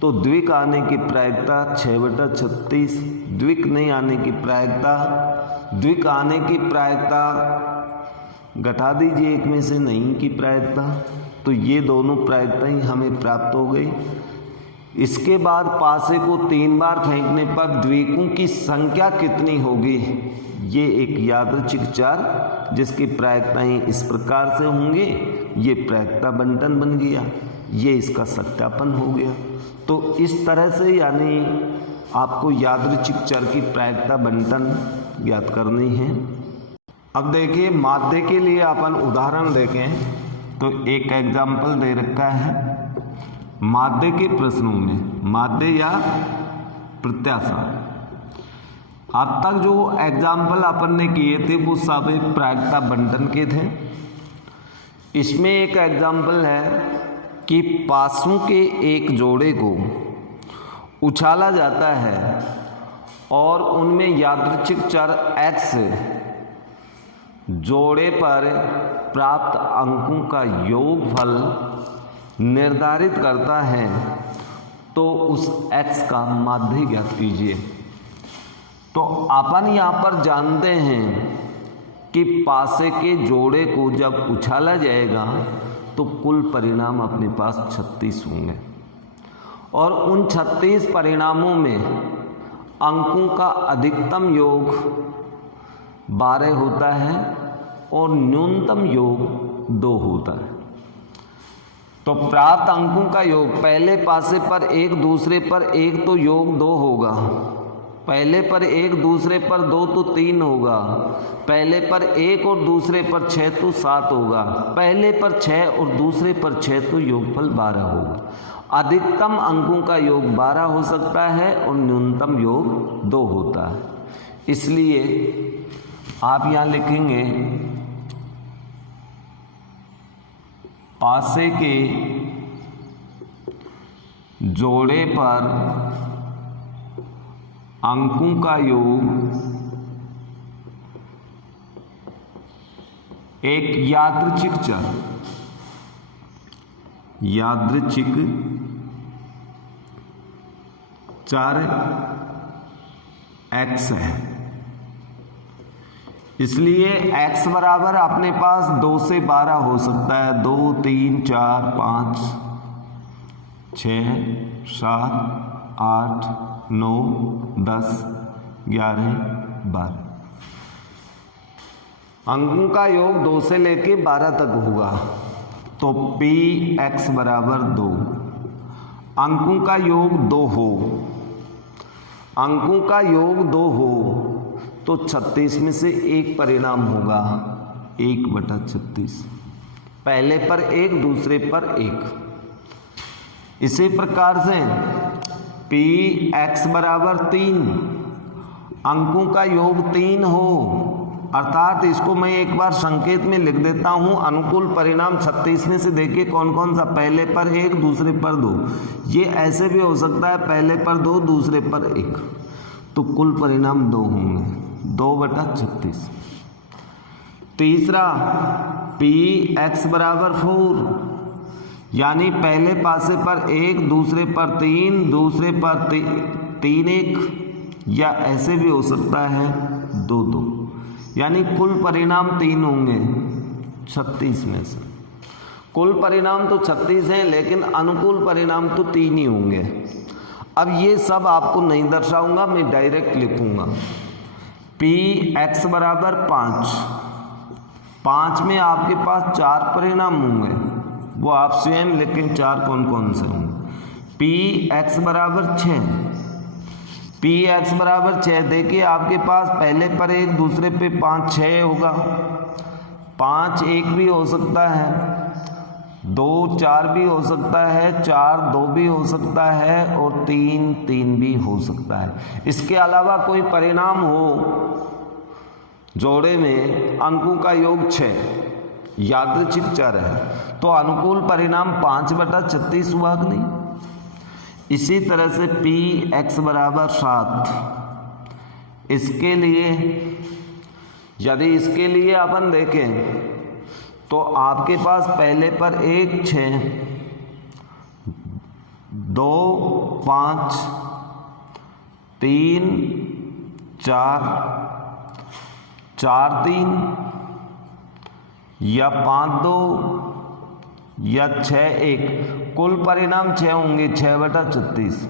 तो द्विक आने की प्रायिकता 6/36, द्विक नहीं आने की प्रायिकता, द्विक आने की प्रायिकता घटा दीजिए 1 में से नहीं की प्रायिकता, तो ये दोनों प्रायिकताएं हमें प्राप्त हो गई। इसके बाद पासे को 3 बार फेंकने पर द्विकों की संख्या कितनी होगी, ये एक यादृच्छिक चर जिसकी प्रायिकताएं इस प्रकार से होंगी, ये प्रायिकता बंटन बन गया। ये इसका सत्यापन हो गया। तो इस तरह से यानी आपको यादृच्छिक चर की प्रायिकता बंटन ज्ञात करनी है। अब देखिए माध्य के लिए अपन उदाहरण देखें तो एक एग्जाम्पल दे रखा है माध्य के प्रश्नों में, माध्य या प्रत्याशा। अब तक जो एग्जाम्पल अपन ने किए थे वो सब प्रायिकता बंटन के थे। इसमें एक एग्जाम्पल है कि पासों के एक जोड़े को उछाला जाता है और उनमें यादृच्छिक चर x जोड़े पर प्राप्त अंकों का योगफल निर्धारित करता है, तो उस x का माध्य ज्ञात कीजिए। तो अपन यहाँ पर जानते हैं कि पासे के जोड़े को जब उछाला जाएगा तो कुल परिणाम अपने पास 36 होंगे और उन 36 परिणामों में अंकों का अधिकतम योग 12 होता है और न्यूनतम योग 2 होता है। तो प्राप्त अंकों का योग पहले पासे पर एक, दूसरे पर एक, तो योग 2 होगा। पहले पर एक, दूसरे पर 2 तो 3 होगा। पहले पर 1 और दूसरे पर 6 तो 7 होगा। पहले पर 6 और दूसरे पर 6 तो योगफल 12 होगा। अधिकतम अंकों का योग 12 हो सकता है और न्यूनतम योग 2 होता है। इसलिए आप यहाँ लिखेंगे पासे के जोड़े पर अंकों का योग एक यादृच्छिक चर x है। इसलिए x बराबर अपने पास 2 से 12 हो सकता है। 2, 3, 4, 5, 6, 7, 8, 9, 10, 11, 12 अंकों का योग 2 से लेके 12 तक होगा। तो px बराबर 2, अंकों का योग 2 हो, अंकों का योग 2 हो तो 36 में से एक परिणाम होगा 1/36। पहले पर एक, दूसरे पर एक। इसी प्रकार से px बराबर 3, अंकों का योग 3 हो, अर्थात इसको मैं एक बार संकेत में लिख देता हूं। अनुकूल परिणाम 36 में से देखिए कौन कौन सा, पहले पर 1, दूसरे पर 2। ये ऐसे भी हो सकता है पहले पर 2, दूसरे पर 1, तो कुल परिणाम 2 होंगे, 2/36। तीसरा px बराबर 4, यानी पहले पासे पर 1, दूसरे पर 3, दूसरे पर 3, 1, या ऐसे भी हो सकता है 2, 2, यानी कुल परिणाम 3 होंगे 36 में से। कुल परिणाम तो 36 हैं लेकिन अनुकूल परिणाम तो 3 ही होंगे। अब ये सब आपको नहीं दर्शाऊंगा, मैं डायरेक्ट लिखूंगा। px बराबर 5, 5 में आपके पास 4 परिणाम होंगे, वो आप स्वयं लिखें 4 कौन कौन से होंगे। px बराबर 6, px बराबर 6, देखिए आपके पास पहले पर 1, दूसरे पे 5, 6 होगा। 5, 1 भी हो सकता है, 2, 4 भी हो सकता है, 4, 2 भी हो सकता है और 3, 3 भी हो सकता है। इसके अलावा कोई परिणाम हो जोड़े में, अंकों का योग 6, यादृच्छिक चर है, तो अनुकूल परिणाम 5/36 हुआ कि नहीं। इसी तरह से px बराबर 7, इसके लिए यदि इसके लिए अपन देखें तो आपके पास पहले पर 1, 6, 2, 5, 3, 4, 4, 3 या 5, 2 या 6, 1, कुल परिणाम 6 होंगे, 6/36।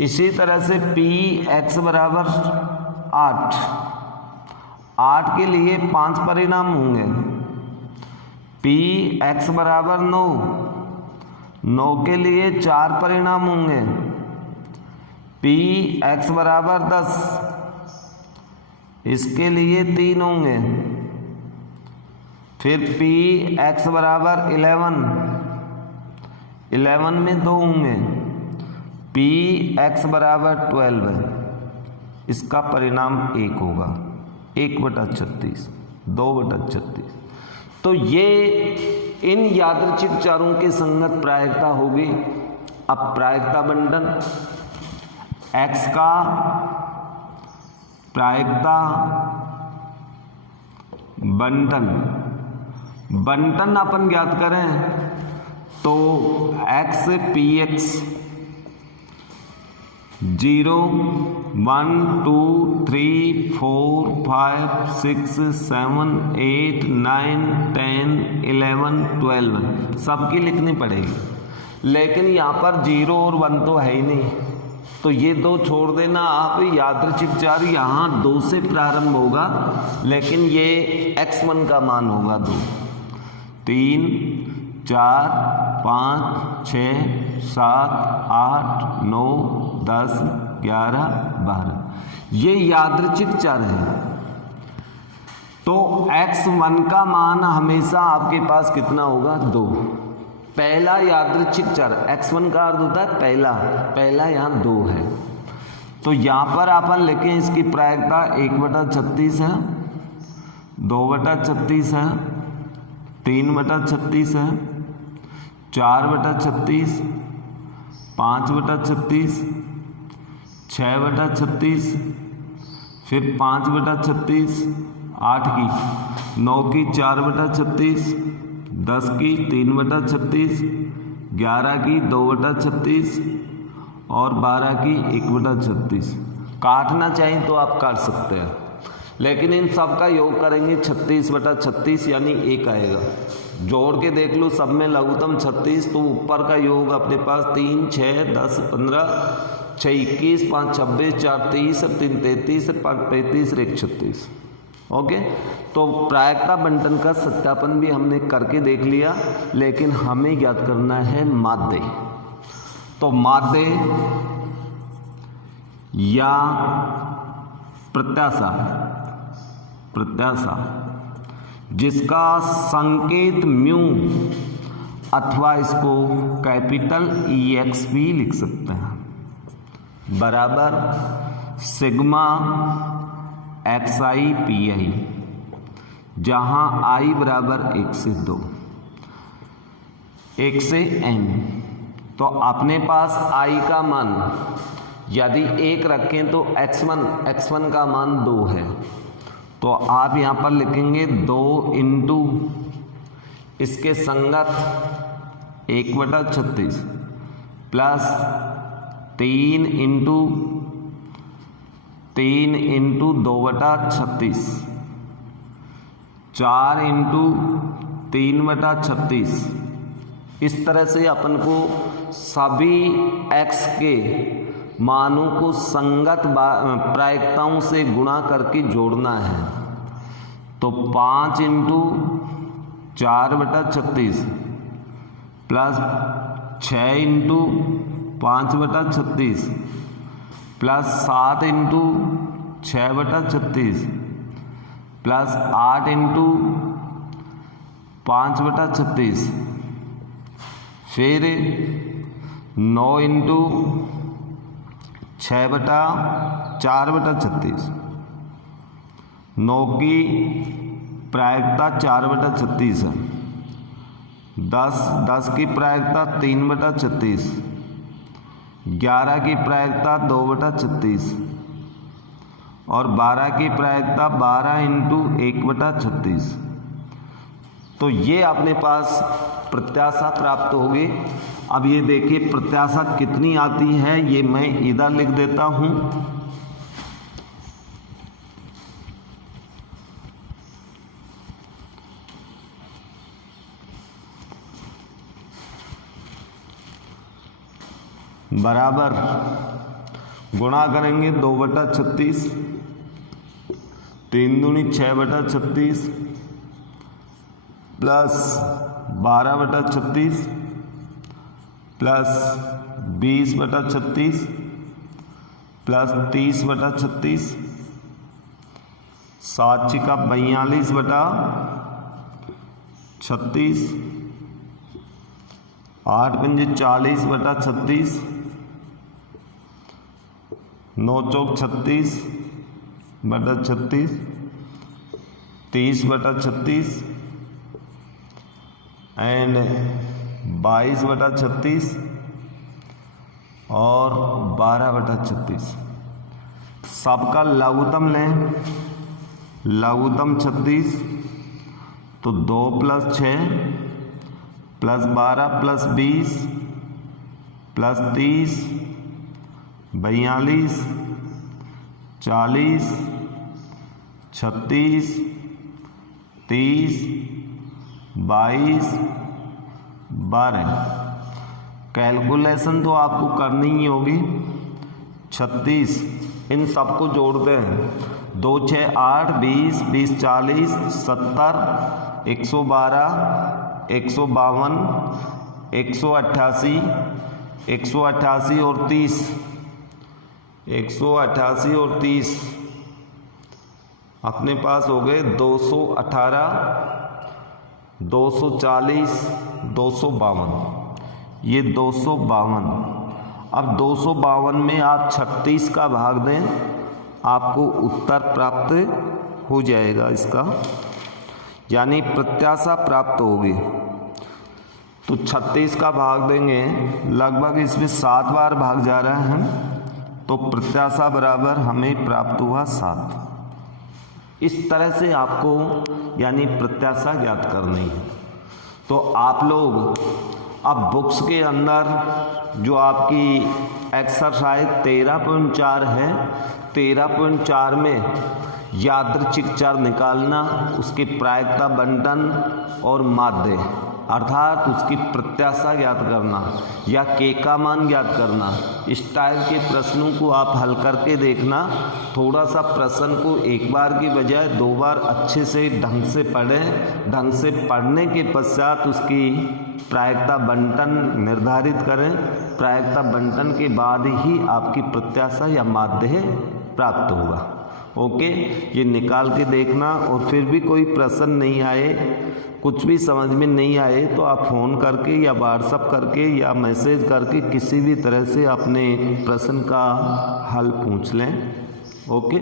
इसी तरह से px बराबर 8, 8 के लिए 5 परिणाम होंगे। px बराबर 9, 9 के लिए 4 परिणाम होंगे। px बराबर 10, इसके लिए 3 होंगे। फिर पी एक्स बराबर 11 में 2 होंगे। पी एक्स बराबर 12 है, इसका परिणाम 1 होगा, 1/36, 2/36। तो ये इन यादृच्छिक चरों के संगत प्रायिकता होगी। अब प्रायिकता बंटन, x का प्रायिकता बंटन अपन ज्ञात करें तो x पी एक्स 0 1 2 3 4 5 6 7 8 9 10 11 12 सबकी लिखनी पड़ेगी। लेकिन यहाँ पर 0 और 1 तो है ही नहीं, तो ये 2 छोड़ देना आप। यादृच्छिक चर यहाँ 2 से प्रारंभ होगा, लेकिन ये x1 का मान होगा 2, 3 4 5 6 7 8 9 10 11 12 ये यादृच्छिक चर है। तो x1 का मान हमेशा आपके पास कितना होगा? 2। पहला यादृच्छिक चर x1 का अर्थ होता है पहला यहाँ 2 है। तो यहाँ पर अपन लिखें इसकी प्रायिकता 1/36 है, 2/36 है, 3/36 है, 4/36, 5/36, 6/36, फिर 5/36, 8 की, 9 की 4/36, 10 की 3/36, 11 की 2/36 और 12 की 1/36। काटना चाहिए तो आप काट सकते हैं, लेकिन इन सब का योग करेंगे 36/36 यानी 1 आएगा। जोड़ के देख लो, सब में लघुत्तम 36, तो ऊपर का योग अपने पास 3 6 10 15 6 21 5 26 4 30 3 33 5 35 1 36। ओके, तो प्रायिकता बंटन का सत्यापन भी हमने करके देख लिया, लेकिन हमें ज्ञात करना है माध्य। तो माध्य या प्रत्याशा जिसका संकेत म्यू अथवा इसको कैपिटल EX भी लिख सकते हैं, बराबर सिग्मा XI PI, जहां I बराबर 1 से 2, 1 से n। तो अपने पास I का मान यदि 1 रखें तो x1 का मान 2 है, तो आप यहाँ पर लिखेंगे 2 इंटू इसके संगत 1/36 प्लस 3 इंटू 2/36, 4 इंटू 3/36। इस तरह से अपन को सभी x के मानों को संगत प्रायिकताओं से गुणा करके जोड़ना है। तो 5 into 4/36 plus 6 into 5/36 plus 7 into 6/36 plus 8 into 5/36, फिर 9 इंटू 6/4/36, 9 की प्रायिकता 4/36 है, 10 की प्रायिकता 3/36, 11 की प्रायिकता 2/36 और 12 की प्रायिकता 12 इंटू 1/36। तो ये अपने पास प्रत्याशा प्राप्त होगी। अब ये देखिए प्रत्याशा कितनी आती है, ये मैं इधर लिख देता हूँ। बराबर गुणा करेंगे 2/36, 3 दूनी 6/36 प्लस 12/36 प्लस 20/36 प्लस 30/36 7 छिका 42 बटा 36, 8 पंजे 40 बटा 36, 9 चौक 36 बटा 36, 30 बटा 36 एंड 22 बटा 36 और 12 बटा 36। सबका लघुत्तम लें, लघुत्तम 36 तो 2 + 6 + 12 + 20 + 30 42 40 36 30 22 12। कैलकुलेशन तो आपको करनी ही होगी। 36 इन सबको जोड़ते हैं, 2 6 8 20 20 40 70 112 152 188 188 और 30 188 और 30 अपने पास हो गए 218 240 252। ये 252। अब 252 में आप 36 का भाग दें, आपको उत्तर प्राप्त हो जाएगा इसका, यानी प्रत्याशा प्राप्त होगी। तो 36 का भाग देंगे, लगभग इसमें 7 बार भाग जा रहा है, तो प्रत्याशा बराबर हमें प्राप्त हुआ 7। इस तरह से आपको यानी प्रत्याशा ज्ञात करनी है। तो आप लोग अब बुक्स के अंदर जो आपकी एक्सरसाइज 13.4 है, 13.4 में यादृच्छिक चर निकालना, उसकी प्रायिकता बंटन और माध्य अर्थात उसकी प्रत्याशा ज्ञात करना या के का मान ज्ञात करना, इस टाइप के प्रश्नों को आप हल करके देखना। थोड़ा सा प्रश्न को एक बार की बजाय 2 बार अच्छे से ढंग से पढ़ें। ढंग से पढ़ने के पश्चात उसकी प्रायिकता बंटन निर्धारित करें। प्रायिकता बंटन के बाद ही आपकी प्रत्याशा या माध्य प्राप्त होगा। ओके, ये निकाल के देखना। और फिर भी कोई प्रश्न नहीं आए, कुछ भी समझ में नहीं आए, तो आप फ़ोन करके या व्हाट्सअप करके या मैसेज करके किसी भी तरह से अपने प्रश्न का हल पूछ लें। ओके।